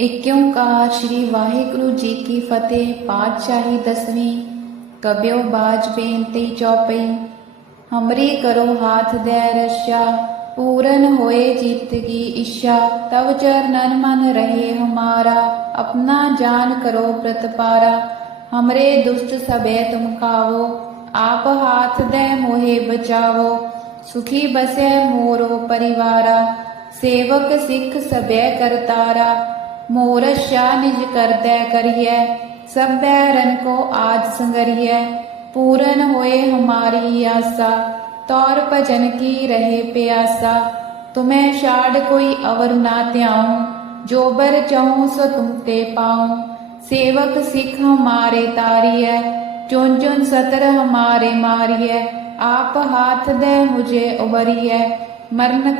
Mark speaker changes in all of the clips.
Speaker 1: ਇੱਕ ਓੰਕਾਰ ਸ੍ਰੀ ਵਾਹਿਗੁਰੂ ਜੀ ਕੀ ਫਤਿਹ ਪਾਤਸ਼ਾਹੀ ਦਸਵੀਂ ਕਬਿਓ ਬਾਜ ਬੇਨਤੀ ਚੌਪਈ। ਹਮਰੀ ਕਰੋ ਹਾਥ ਦੇ ਰਸ਼ਾ, ਪੂਰਨ ਹੋਏ ਜਿਤ ਕੀ ਇੱਛਾ, ਤਵ ਚਰਨਨ ਮਨ ਰਹੇ ਹਮਾਰਾ, ਆਪਣਾ ਜਾਨ ਕਰੋ ਪ੍ਰਤਪਾਰਾ। ਹਮਰੇ ਦੁਸ਼ਟ ਸਭੇ ਤੁਮ ਖਾਵੋ, ਆਪ ਹਾਥ ਦੇ ਮੋਹਿ ਬਚਾਵੋ, ਸੁਖੀ ਬਸੈ ਮੋਰੋ ਪਰਿਵਾਰਾ, ਸੇਵਕ ਸਿੱਖ ਸਭੈ ਕਰਤਾਰਾ। ਮੋਰ ਸ਼ਾ ਨਿਜ ਕਰਦੈ ਕਰੀਐ, ਸਭ ਬੈਰਨ ਕੋ ਆਜ ਸੰਗਰੀਐ, ਪੂਰਨ ਹੋਏ ਹਮਾਰੀ ਆਸਾ, ਤੌਰ ਭਜਨ ਕੀ ਰਹੇ ਪਿਆਸਾ, ਤੁਮੈ ਛਾੜ ਕੋਈ ਅਵਰ ਨਾ ਧਿਆਉ, ਜੋ ਬਰ ਸੋ ਤੁਮ ਤੇ ਪਾਉ, ਸੇਵਕ ਸਿੱਖ ਹਮਾਰੇ ਤਾਰੀਐ ਚੁਨ ਚੁਨ ਸਤਰ ਹਮਾਰੇ ਮਾਰੀਐ, ਆਪ ਹਾਥ ਦੇ ਮੁਝੇ ਉਬਰੀਐ ਮਰਨ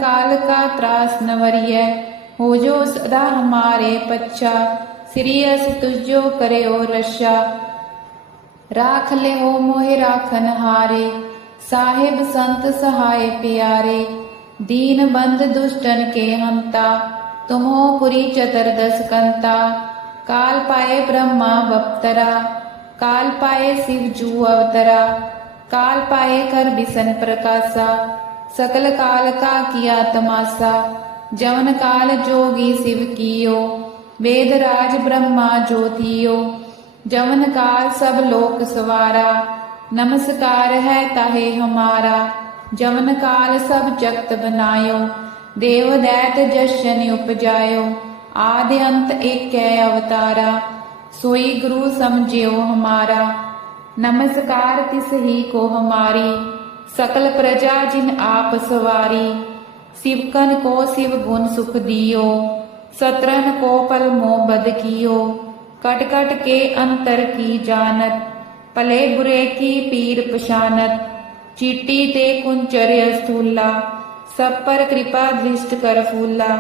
Speaker 1: ਕਾਲ ਕਾ ਤਰਾਸ ਨਵਰੀਐ ਹੋ ਜੋ ਸਦਾ ਹਮਾਰੇ ਪੱਛਾ ਸ੍ਰੀ ਅਸ ਤੁਜੋ ਕਰਿਓ ਰਸ਼ਾ। ਰਾਖ ਲੈ ਹੋ ਮੋਹਿ ਰਾਖਨ ਹਾਰੇ, ਸਾਹਿਬ ਸੰਤ ਸਹਾਇ ਪਿਆਰੇ। ਦੀਨ ਬੰਦ ਦੁਸ਼ਟਨ ਕੇ ਹੰਤਾ, ਤੁਮੋ ਪੁਰੀ ਚਤਰਦਸ ਕੰਤਾ। ਕਾਲ ਪਾਏ ਬ੍ਰਹਮਾ ਬਪਤਰਾ, ਕਾਲ ਪਾਏ ਸਿਵ ਜੂ ਅਵਤਰਾ। ਕਾਲ ਪਾਏ ਕਰ ਬਿਸਨ ਪ੍ਰਕਾਸ਼ਾ, ਸਕਲ ਕਾਲ ਕਾ ਕੀਆ ਤਮਾਸਾ ਜਵਨ ਕਾਲ ਜੋਗੀ ਸਿਵ ਕੀਓ, ਵੇਦ ਰਾਜ ਬ੍ਰਹਮਾ ਜੋਤੀਓ ਜਵਨ ਕਾਲ ਸਭ ਲੋਕ ਸਵਾਰਾ, ਨਮਸਕਾਰ ਹੈ ਤਾਹੇ ਹਮਾਰਾ। ਜਵਨ ਕਾਲ ਸਭ ਜਗਤ ਬਨਾਇਓ, ਦੇਵ ਦੈਤ ਜਸ਼ਨ ਉਪਜਾਇਓ। ਆਦਿ ਅੰਤ ਏਕੈ ਅਵਤਾਰਾ, ਸੋਈ ਗੁਰੂ ਸਮਝਿਓ ਹਮਾਰਾ। ਨਮਸਕਾਰ ਤਿਸ ਹੀ ਕੋ ਹਮਾਰੀ, ਸਕਲ ਪ੍ਰਜਾ ਜਿਨ ਆਪ ਸਵਾਰੀ। ਸਿਵਕਨ ਕੋ ਸਿਵ ਗੁਣ ਸੁਖ ਦਿਓ ਸਤਰਨ ਕੋ ਪਲ ਮੋ ਬਦ ਕੀਓ ਕਟ ਕਟ ਕੇ ਅੰਤਰ ਕੀ ਜਾਣਤ ਭਲੇ ਬੁਰੇ ਕੀ ਪੀਰ ਪਛਾਨਤ ਚੀਟੀ ਤੇ ਕੁੰਚਰ ਅਸਤੂਲਾ ਸਭ ਪਰ ਕਿਰਪਾ ਦ੍ਰਿਸ਼ਟ ਕਰ ਫੂਲਾ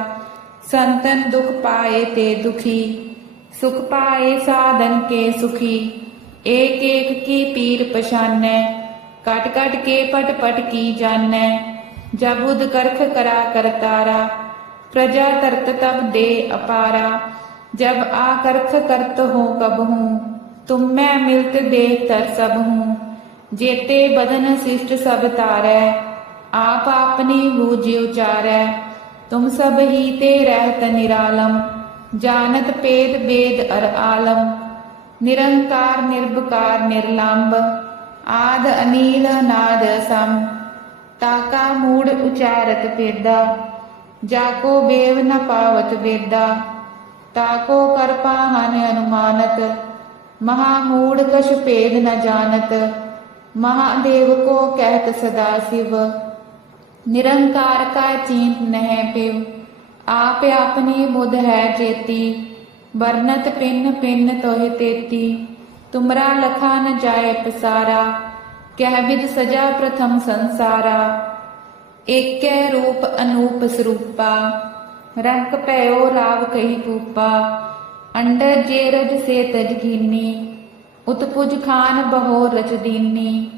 Speaker 1: ਸੰਤਨ ਦੁਖ ਪਾਏ ਤੇ ਦੁਖੀ ਸੁਖ ਪਾਏ ਸਾਧਨ ਕੇ ਸੁਖੀ ਏਕ ਏਕ ਕੀ ਪੀਰ ਪਛਾਨੈ ਕਟ ਕਟ ਕੇ ਪਟ ਪਟ ਕੀ ਜਾਣੈ ਜਬ ਉਦ ਕਰਖ ਕਰਾ ਕਰਤਾਰਾ ਪ੍ਰਜਾ ਤਰਤ ਤਬ ਦੇ ਅਪਾਰਾ जब आकर्ख करत हो कब हूँ तुम मैं मिलत दे तर सब हूँ जेते बदन शिष्ट सब तारै आप अपनी बूझ उचारै तुम सब ही ते रहत निरालम जानत पेद बेद अर आलम निरंकार निर्भकार निर्लंब आद अनील नाद सम ਤਾਕਾ ਮੂੜ ਉਚਾਰਤ ਪੇਦਾ ਜਾ ਕੋ ਬੇਵ ਨ ਪਾਵਤ ਬੇਦਾ ਤਾਕੋ ਕਰਪਾ ਹਨ ਅਨੁਮਾਨਤ, ਮਹਾ ਮੂੜ ਕਛ ਭੇਦ ਨ ਜਾਣਤ ਮਹਾਦੇਵ ਕੋ ਕਹਿਤ ਸਦਾ ਸਿਵ, ਨਿਰੰਕਾਰ ਕਾ ਚੀਤ ਨਹਿ ਪਿਵ, ਆਪ ਆਪਣੀ ਬੁਧ ਹੈ ਜੇਤੀ ਵਰਨਤ ਪਿੰਨ ਪਿੰਨ ਤੋਹਿ ਤੇਤੀ, ਤੁਮਰਾ ਲਖਾ ਨ ਜਾਏ ਪਸਾਰਾ ਕਹਿ ਬਿਦ ਸਜਾ ਪ੍ਰਥਮ ਸੰਸਾਰਾ, ਏਕੈ ਰੂਪ ਅਨੂਪ ਸਰੂਪਾ, ਰੰਗ ਭਇਓ ਰਾਵ ਕਹੀ ਪੂਪਾ, ਅੰਡਰ ਜੇ ਰਜ ਸੇ ਤਜਕੀਨੀ ਉਤਪੁਜ ਖਾਨ ਬਹੋ ਰਚਦੀਨੀ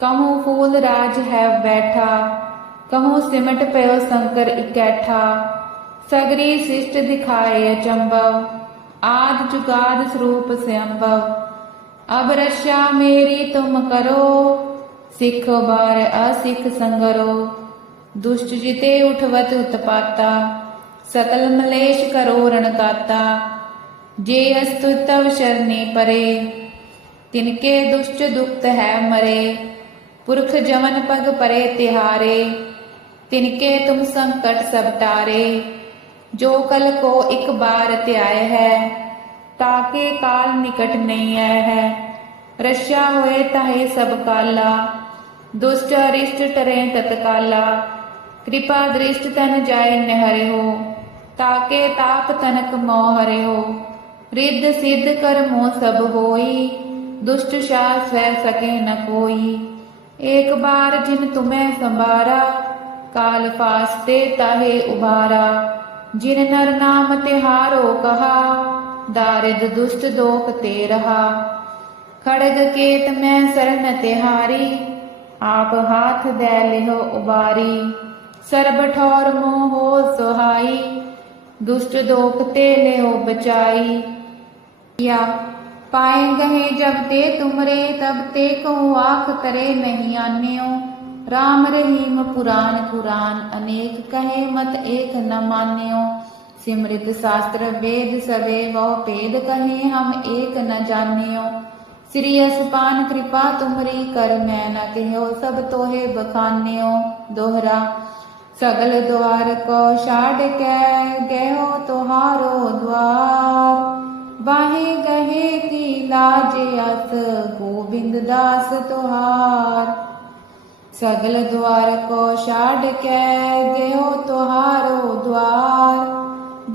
Speaker 1: ਕਹੋ ਫੂਲ ਰਾਜ ਹੈ ਬੈਠਾ, ਕਹੋ ਸਿਮਟ ਪਇਓ ਸੰਕਰ ਇਕੈਠਾ, ਸਗਰੀ ਸਿਸ਼ਟ ਦਿਖਾਏ ਅਚੰਭਵ, ਆਦ ਜੁਗਾਦ ਸਰੂਪ ਸਿਆੰਭਵ ਅਬ ਰਸ਼ਾ ਮੇਰੀ ਤੁਮ ਕਰੋ ਸਿੱਖ ਬਾਰ ਅਸਿੱਖ ਸੰਗਰੋ ਦੁਸ਼ਟ ਜਿਤੇ ਉਠਵਤ ਉਤਪਾਤਾ ਸਕਲ ਮਲੇਸ਼ ਕਰੋ ਰਣਕਾਤਾ ਜੇ ਅਸਤੁ ਤਵ ਸ਼ਰਨੇ ਪਰੇ ਤਿਨਕੇ ਦੁਸ਼ਟ ਦੁਖਤ ਹੈ ਮਰੇ ਪੁਰਖ ਜਵਨ ਪਗ ਪਰੇ ਤਿਹਾਰੇ ਤਿਨਕੇ ਤੁਮ ਸੰਕਟ ਸਭ ਟਾਰੇ ਜੋ ਕਲ ਕੋ ਇੱਕ ਬਾਰ ਧਿਆਏ ਹੈ ਤਾਕੇ ਕਾਲ ਨਿਕਟ ਨਹੀਂ ਆਇਆ ਹੈ। ਰਸ਼ਾ ਹੋਏ ਤਹੇ ਸਭ ਕਾਲਾ। ਦੁਸ਼ਟ ਅਰਿਸ਼ਟ ਟਰੇ ਤਤਕਾਲਾ। ਕਿਰਪਾ ਦ੍ਰਿਸ਼ਟ ਤਨ ਜਾਏ ਨਹਿਰਿਓ। ਤਾਕੇ ਤਾਪ ਤਨਕ ਮੋਹ ਹਰਿਓ। ਰਿੱਧ ਸਿੱਧ ਕਰਮੋ ਸਭ ਹੋਈ। ਦੁਸ਼ਟ ਸ਼ਾ ਸਹਿ ਸਕੇ ਨ ਕੋਈ। ਇੱਕ ਬਾਰ ਜਿਨ ਤੁਮੈ ਸੰਭਾਰਾ, ਕਾਲ ਫਾਸਤੇ ਤਾਹੇ ਉਭਾਰਾ। ਜਿਨ ਨਰ ਨਾਮ ਤਿਹਾਰੋ ਕਹਾ दारिद दुष्ट दोप ते रहा खड़ग केत मैं सरन तिहारी आप हाथ दे लिहो उबारी सर्ब ठौर मोह सुहाई दुष्ट दोप ते लिहो बचाई या पाए गहे जब ते तुमरे तब ते को आख तरे नहीं आन्यो राम रहीम पुराण पुराण अनेक कहे मत एक न मान्यो सिमृत शास्त्र वेद सवे वो पेद कहे हम एक न जान्यो श्री असपान कृपा तुमरी कर मैं न कहो सब तोहे बखान्यो दोहरा सगल द्वार को छाड़ के गयो तुहारो द्वार बाहे गहे की लाज अस गोविंद दास तुहार सगल द्वार को छाड़ के गयो तुहारो द्वार